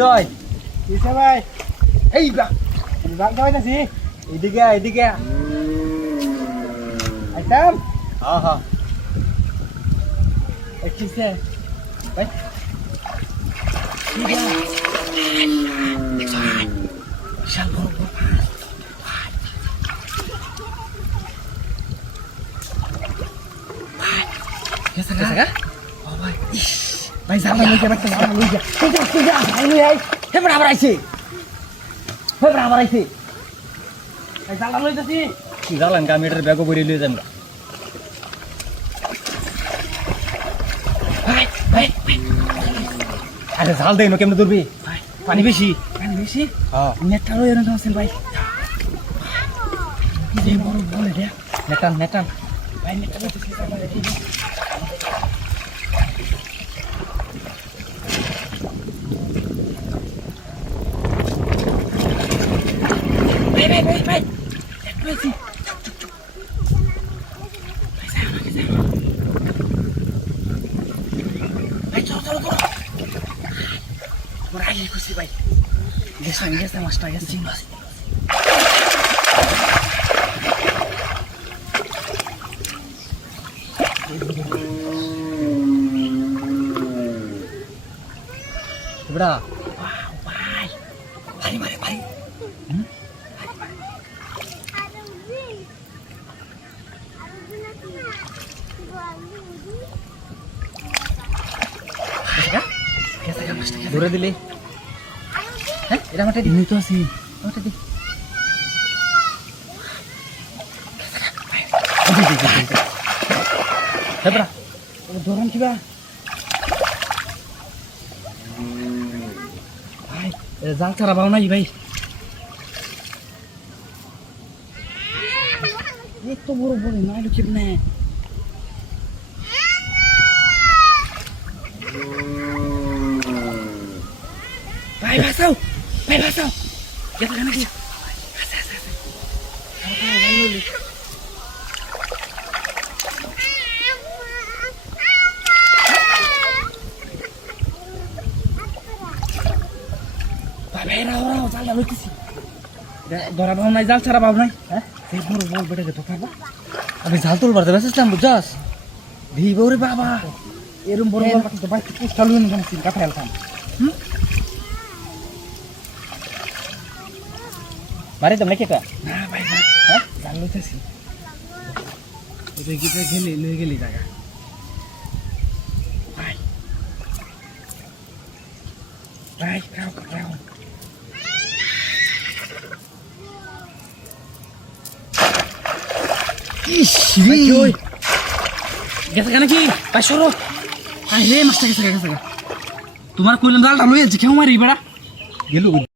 Rồi, đi xe bay. Ê, bạn thôi là gì? Đi kìa, đi kìa. Anh Tâm. Hả. Anh đi xe. Đấy. Đi kìa. Sao không? Cái gì cả? Vai jangan lu jangan jangan lu ya. Tidak jangan lu ya. Hei berapa sih? Hei berapa sih? Vai jangan lu itu sih. Jalan kami terbago beri lu jam. Hai, hai. Ada জাল দেই কেমনে ধরবি? পানি বেশি। পানি বেশি? হ্যাঁ। নেটটা লই এরকম আছেন ভাই। এই বড় বলে দে। নেটান নেটান। ভাই নেটটা লইতেছি সামনে দেখি। Baik. Baik sih. Baik, tolong. Meraih aku sih, baik. Dia sama setengah sih, Mas. Berapa? Wow, baik. Mari. দূরে দিলি হ্যাঁ এটা মাঠে দিই তো আছি মাঠে দিই হেবরা ধরন কিবা ভাই জাল ছাড়া পাও নাই ভাই এত বড় নাই লুকিয়ে না Vai, Basau. Kita kan lagi. Babai rau jalan lalu kisi. Dora bau naik jalan cara bau naik. Saya buru beda gitu kan? Abis jalan tuh berarti bahasa Islam bujas. Di bawah baba. Erum buru pakai tempat itu selalu nih sini kata Elkan. Mari temen kita. Nah, baik. Hah? Jangan lupa sih. Udah kita geli jaga. Baik, kau. Ish, গেছে কেন কি ভাই সরো আরে মাছটা গেছে তোমার কইলাম জালটা লইয়া যে কেউ মারি বেড়া গেল